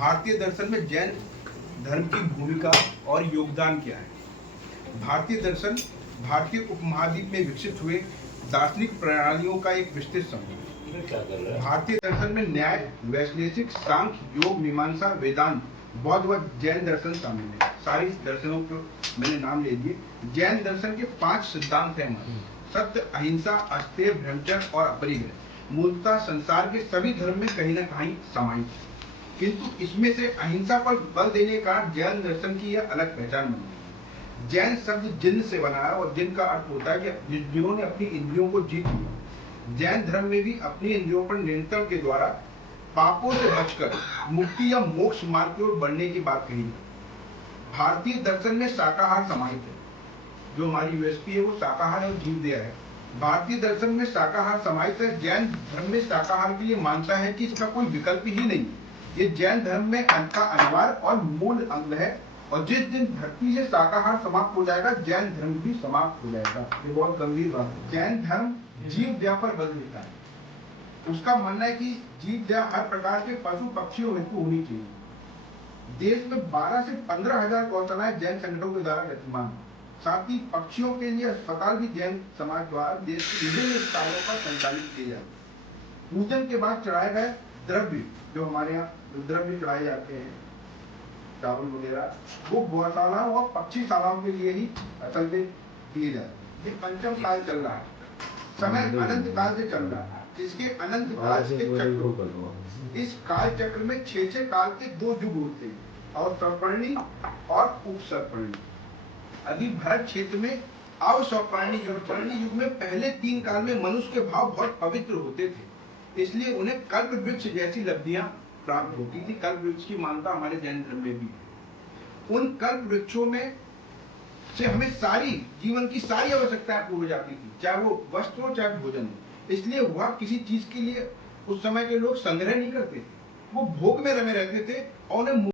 भारतीय दर्शन में जैन धर्म की भूमिका और योगदान क्या है? भारतीय दर्शन भारतीय उपमहाद्वीप में विकसित हुए दार्शनिक प्रणालियों का एक विस्तृत समूह है। भारतीय दर्शन में न्याय, वैशेषिक, सांख्य, योग, मीमांसा, वेदांत, बौद्ध व जैन दर्शन शामिल है। सारी दर्शनों को मैंने नाम ले दिए। जैन दर्शन के 5 सिद्धांत हैं: सत्य, अहिंसा, अस्तेय, ब्रह्मचर्य और अपरिग्रह। मूलतः संसार के सभी धर्म में कहीं न कहीं समाहित है, किंतु इसमें से अहिंसा पर बल देने का जैन दर्शन की यह अलग पहचान बनी। जैन शब्द जिन से बना है और जिन का अर्थ होता है कि जिन्होंने अपनी इंद्रियों को जीत लिया। जैन धर्म में भी अपनी इंद्रियों पर नियंत्रण के द्वारा पापों से बचकर मुक्ति या मोक्ष मार्ग की ओर बढ़ने की बात कही है। भारतीय दर्शन में शाकाहार समाहित है। जो हमारी यूएसपी है वो शाकाहार और जीवदया है। भारतीय दर्शन में शाकाहार समाहित है। जैन धर्म में शाकाहार के लिए मानता है कि इसका कोई विकल्प ही नहीं। ये जैन धर्म में अंत का अनिवार्य और मूल अंग है, और जिस दिन धरती से शाकाहार समाप्त हो जाएगा, जैन धर्म भी समाप्त हो जाएगा। ये बहुत गंभीर बात है। जैन धर्म जीव दया पर बल देता है। उसका मानना है कि जीव दया हर प्रकार के पशु पक्षियों हेतु होनी चाहिए। देश में 12 से 15,000 गौशालाएं जैन संगठनों के द्वारा विद्यमान है। साथ ही पक्षियों के लिए अस्पताल भी जैन समाज द्वारा देश के विभिन्न स्थानों पर संचालित किए जाते हैं। पूजन के बाद चढ़ाए गए द्रव्य, जो हमारे यहाँ द्रव्य चढ़ाए जाते हैं, चावल वगैरह, वो गौशाला और पक्षीशालाओं के लिए ही असल में दिए जाते हैं। ये पंचम काल चल रहा है, समय अनंत काल से चल रहा है। इसके अनंत काल के चक्र, इस काल चक्र में 6 काल के 2 युग होते हैं, अवसर्पणी और उपसर्पणी। अभी भरत क्षेत्र में अवसर्पणी युग में पहले 3 काल में मनुष्य के भाव बहुत पवित्र होते थे, इसलिए उन्हें कल्प वृक्ष जैसी लब्धियां प्राप्त होती थी। कल्प वृक्ष की मान्यता हमारे जैन धर्म में भी है। उन कल्प वृक्षों में से हमें सारी जीवन की सारी आवश्यकताएं पूरी हो जाती थी, चाहे वो वस्त्र हो चाहे भोजन हो। इसलिए वह किसी चीज के लिए उस समय के लोग संग्रह नहीं करते थे, वो भोग में रमे रहते थे और उन्हें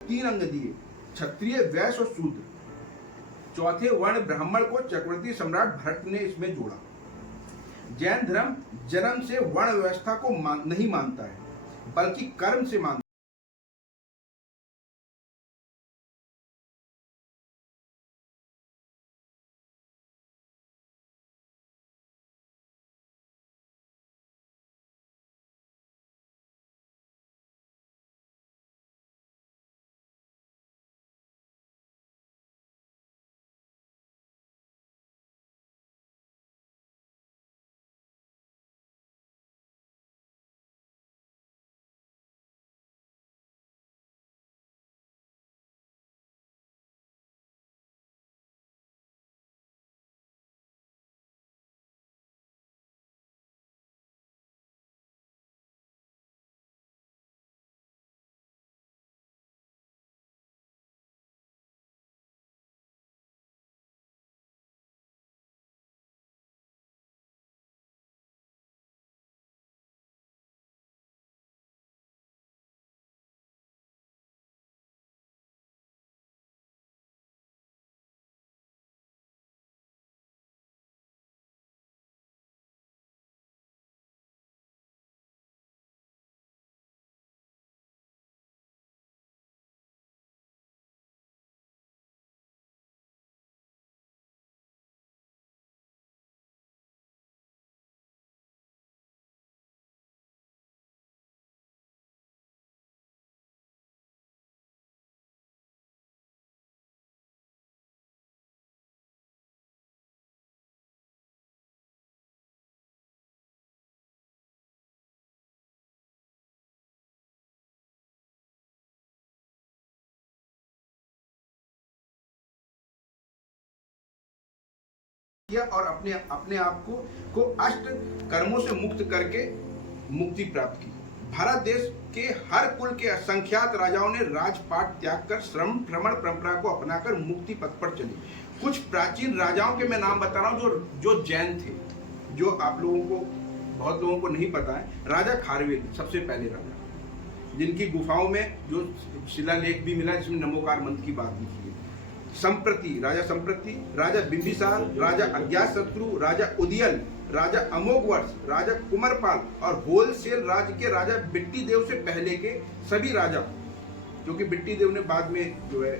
तीन अंग दिए: क्षत्रिय, वैश्य और शूद्र। चौथे वर्ण ब्राह्मण को चक्रवर्ती सम्राट भरत ने इसमें जोड़ा। जैन धर्म जन्म से वर्ण व्यवस्था को नहीं मानता है, बल्कि कर्म से मानता है। किया और अपने आप को अष्ट कर्मों से मुक्त करके मुक्ति प्राप्त की। भारत देश के हर कुल के असंख्यात राजाओं ने राजपाट त्याग कर श्रमण परंपरा को अपनाकर मुक्ति पथ पर चले। कुछ प्राचीन राजाओं के मैं नाम बता रहा हूँ जो जैन थे, जो आप लोगों को बहुत लोगों को नहीं पता है। राजा खारवेल सबसे पहले राजा, जिनकी गुफाओं में जो शिलालेख भी मिला जिसमें नमोकार मंत्र की बात लिखी है। संप्रति, राजा बिंबिसार, राजा अज्ञातशत्रु, राजा उदयन, राजा अमोघवर्ष, राजा कुमारपाल और होलसेल राज्य के राजा बिट्टी देव से पहले के सभी राजा, क्योंकि बिट्टी देव ने बाद में जो है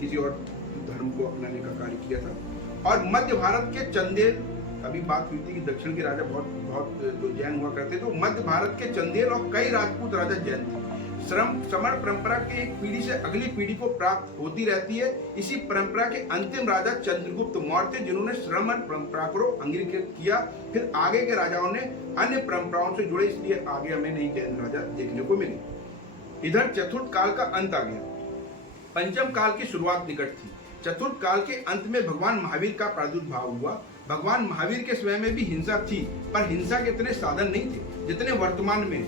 किसी और धर्म को अपनाने का कार्य किया था। और मध्य भारत के चंदेल, अभी बात हुई थी कि दक्षिण के राजा बहुत जो जैन हुआ करते, तो मध्य भारत के चंदेल और कई राजपूत राजा जैन थे। श्रमण परंपरा के एक पीढ़ी से अगली पीढ़ी को प्राप्त होती रहती है। इसी परंपरा के अंतिम राजा चंद्रगुप्त मौर्य, जिन्होंने श्रमण परंपरा को अंगीकृत किया। फिर आगे के राजाओं ने अन्य परंपराओं से जुड़े, इसलिए आगे हमें नई जैन राजा देखने को मिले। इधर चतुर्थ काल का अंत आ गया, पंचम काल की शुरुआत निकट थी। चतुर्थ काल के अंत में भगवान महावीर का प्रादुर्भाव हुआ। भगवान महावीर के समय में भी हिंसा थी, पर हिंसा के इतने साधन नहीं थे जितने वर्तमान में।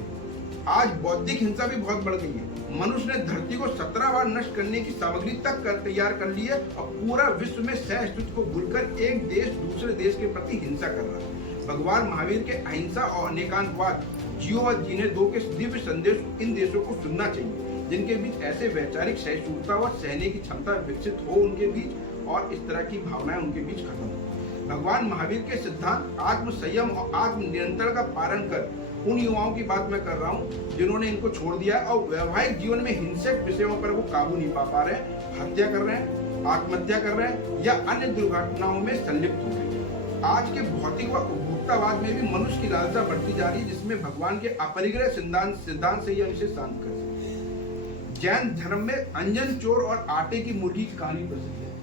आज बौद्धिक हिंसा भी बहुत बढ़ गई है। मनुष्य ने धरती को 17 बार नष्ट करने की सामग्री तक तैयार कर ली है और पूरा विश्व में सहअस्तित्व को भूलकर एक देश दूसरे देश के प्रति हिंसा कर रहा है। भगवान महावीर के अहिंसा और अनेकांतवाद, जियो व जीने दो के दिव्य संदेश इन देशों को सुनना चाहिए, जिनके बीच ऐसे वैचारिक सहिष्णुता व सहने की क्षमता विकसित हो उनके बीच, और इस तरह की भावनाएं उनके बीच खत्म हो। भगवान महावीर के सिद्धांत आत्म संयम और आत्म नियंत्रण का पालन कर उन युवाओं की बात मैं कर रहा हूँ जिन्होंने इनको छोड़ दिया और वैवाहिक जीवन में हिंसक विषयों पर वो काबू नहीं पा रहे, हत्या कर रहे हैं, आत्महत्या कर रहे हैं या अन्य दुर्घटनाओं में संलिप्त हो रहे हैं। आज के भौतिक व उपभोक्तावाद में भी मनुष्य की लालसा बढ़ती जा रही है, जिसमें भगवान के अपरिग्रह सिद्धांत से यह इसे शांत कर सकते। जैन धर्म में अंजन चोर और आटे की मुर्गी की कहानी प्रसिद्ध है।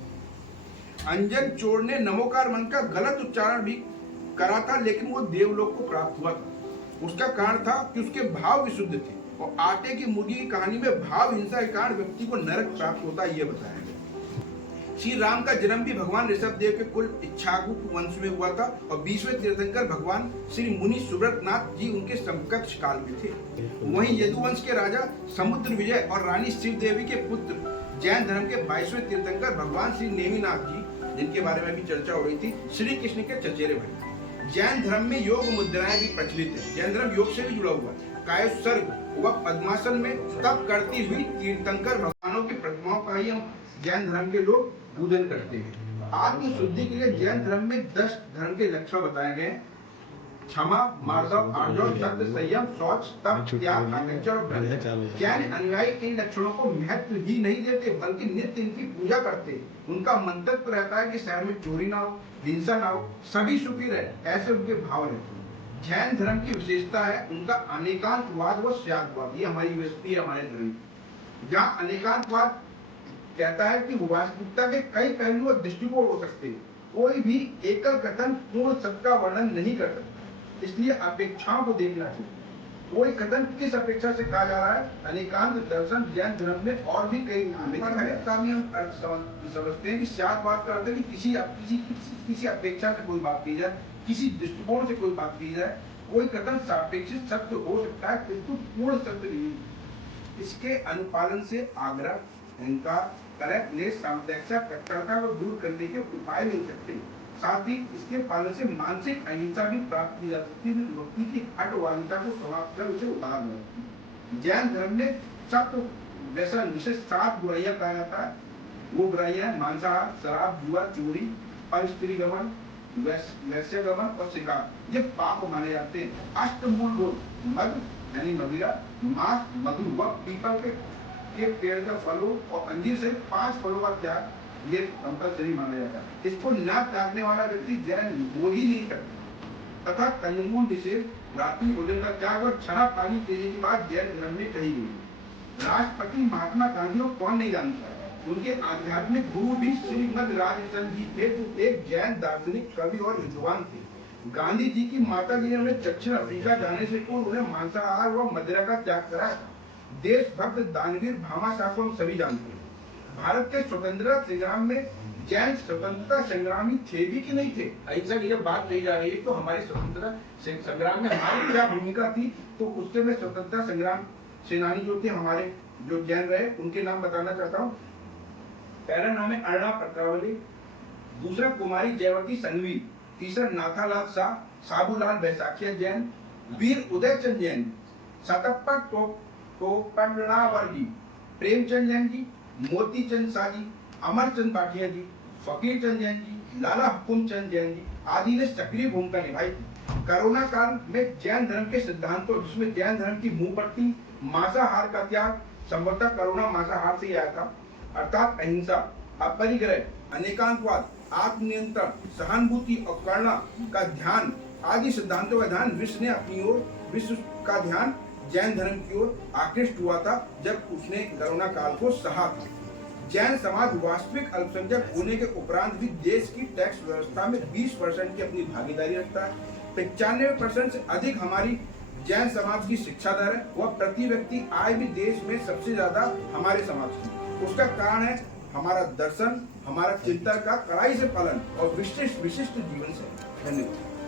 अंजन चोर ने नमोकार मंत्र का गलत उच्चारण भी करा था, लेकिन वो देवलोक को प्राप्त हुआ था। उसका कारण था कि उसके भाव विशुद्ध थे। और आटे की मुर्गी की कहानी में भाव हिंसा के कारण व्यक्ति को नरक प्राप्त होता है, यह बताया गया। श्री राम का जन्म भी भगवान ऋषभ देव के कुल इच्छाकूट वंश में हुआ था और 20वें तीर्थंकर भगवान श्री मुनि सुब्रतनाथ जी उनके समकक्ष काल में थे। वहीं यदुवंश के राजा समुद्र विजय और रानी शिव देवी के पुत्र जैन धर्म के 22वें तीर्थंकर भगवान श्री नेमिनाथ जी, जिनके बारे में भी चर्चा हो रही थी, श्री कृष्ण के चचेरे भाई। जैन धर्म में योग मुद्राएं भी प्रचलित है। जैन धर्म योग से भी जुड़ा हुआ है। कायोत्सर्ग व पद्मासन में तप करती हुई तीर्थंकर भगवानों की प्रतिमाओं का ही हम जैन धर्म के लोग पूजन करते हैं। आत्म शुद्धि के लिए जैन धर्म में 10 धर्म के लक्षण बताए गए: क्षमा, मार्दव, आर्जव, सत्य, संयम, शौच, तप, त्याग, आकांक्षा और ब्रह्मचर्य। जैन अनुयायी इन लक्षणों को महत्व ही नहीं देते, बल्कि नित्य इनकी पूजा करते। उनका मंतव्य रहता है कि शहर में चोरी ना हो, हिंसा ना हो, सभी सुखी रहे, ऐसे उनके भाव रहते हैं। जैन धर्म की विशेषता है उनका अनेकांतवाद व स्यादवाद। ये हमारी विशेषता है हमारे धर्म। जहाँ अनेकांतवाद कहता है कि वास्तविकता के कई पहलू और दृष्टिकोण हो सकते हैं, कोई भी एकल कथन पूर्ण सत्य का वर्णन नहीं कर सकता, इसलिए अपेक्षाओं को देखना चाहिए। कोई कथन किस अपेक्षा से कहा जा रहा है। अनेकांत दर्शन जैन धर्म में और भी कई समझते हैं कि स्यादवाद का अर्थ है कि किसी अपेक्षा से कोई बात की जाए, किसी दृष्टिकोण से कोई बात की जाए। कोई कथन सापेक्षिक सत्य हो सकता है किंतु पूर्ण सत्य नहीं। इसके अनुपालन से आग्रह, अहंकार, कलह, क्लेश, सामर्थ्य, कट्टरता को दूर करने के उपाय मिल सकते हैं। साथ ही इसके पालन से मानसिक अहिंसा भी प्राप्त की जा सकती है, व्यक्ति की हठवादिता को समाप्त कर उसे उतार देती है। जैन धर्म में सत्व व्यसन जिसे 7 बुराइयां कहा जाता है, वो बुराइयां मांसाहार, शराब, जुआ, चोरी, परस्त्री गमन, वैश्य गमन और शिकार, ये पाप माने जाते हैं। अष्टमूल रोग, मद यानी मदिरा, मांस, मधु व पीपल के पेड़ का फलों और अंजीर से 5 फलों का त्याग, ये कंपल्सरी माना जाता है। इसको न त्यागने वाला व्यक्ति जैन वो ही नहीं करता। तथा कंजमूल निषेध, रात्रि भोजन का त्याग और क्षणा पानी पीने की बात जैन धर्म में कही गई। राष्ट्रपति महात्मा गांधी को कौन नहीं जानता, उनके आध्यात्मिक गुरु भी श्रीमद राजचंद्र जी थे, जो एक जैन दार्शनिक, कवि और विद्वान थे। गांधी जी की माता जी ने उन्हें दक्षिण अफ्रीका जाने से पूर्व उन्हें मांसाहार व मदिरा का त्याग कराया। देशभक्त दानवीर भामाशाह को हम सभी जानते हैं। भारत के स्वतंत्रता संग्राम में जैन स्वतंत्रता संग्रामी थे भी कि नहीं थे? अहिंसा की जब बात कही जा रही है तो हमारे स्वतंत्रता संग्राम में हमारी क्या भूमिका थी, तो उससे मैं स्वतंत्रता संग्राम सेनानी जो थे हमारे, जो जैन रहे, उनके नाम बताना चाहता हूँ। पहला नाम है अर्णा पत्रावली, दूसरा कुमारी जयवती संघवी, तीसरा नाथालाल शाह, साबूलाल बैसाखिया जैन, वीर उदयचंद जैन, सतप्पा टोपनावर्गी, प्रेमचंद जैन जी, मोतीचंद शाह जी, अमरचंद भाटिया जी, फकीर चंद जैन जी, लाला हुकुम चंद जैन जी आदि ने सक्रिय भूमिका निभाई थी। कोरोना काल में जैन धर्म के सिद्धांतों, जिसमें जैन धर्म की मुंह पट्टी, मांसाहार का त्याग, संभवतः कोरोना मांसाहार से ही आया था, अर्थात अहिंसा, अपरिग्रह, अनेकांतवाद, आत्मनियंत्रण, सहानुभूति और करुणा का ध्यान आदि सिद्धांतों का ध्यान विश्व का ध्यान जैन धर्म की ओर आकृष्ट हुआ था जब उसने कोरोना काल को सहा था। जैन समाज वास्तविक अल्पसंख्यक होने के उपरांत भी देश की टैक्स व्यवस्था में 20% की अपनी भागीदारी रखता है। 95% से अधिक हमारी जैन समाज की शिक्षा दर है। वह प्रति व्यक्ति आय भी देश में सबसे ज्यादा हमारे समाज की। उसका कारण है हमारा दर्शन, हमारा चिंतन का कड़ाई से पालन और विशिष्ट जीवन शैली। धन्यवाद।